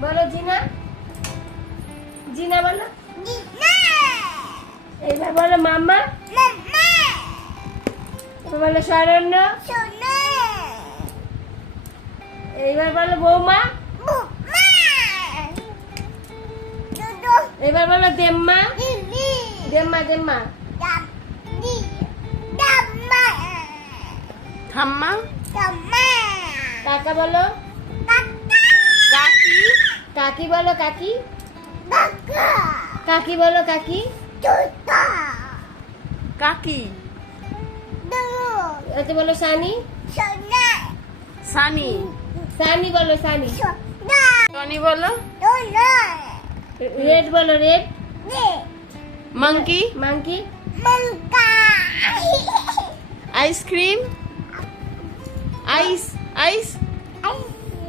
বলো জিনা, জিনা বলো। এইবার বলো মাম্মা। এবার বলো শরণ্য। এইবার বলো বৌমা। এবার বলো দেম্মা। দেম্মা দেম্মা। ঠাম্মা, কাকা বলো। কাকি, কাকি বলো কাকি। কাকি বলো কাকি। কাকি, এতে বলো সানি। সানি, সানি বলো সানি। টনি বলো, রেড বলো রেড। Monkey, monkey. আইসক্রিম, আইস, আইস,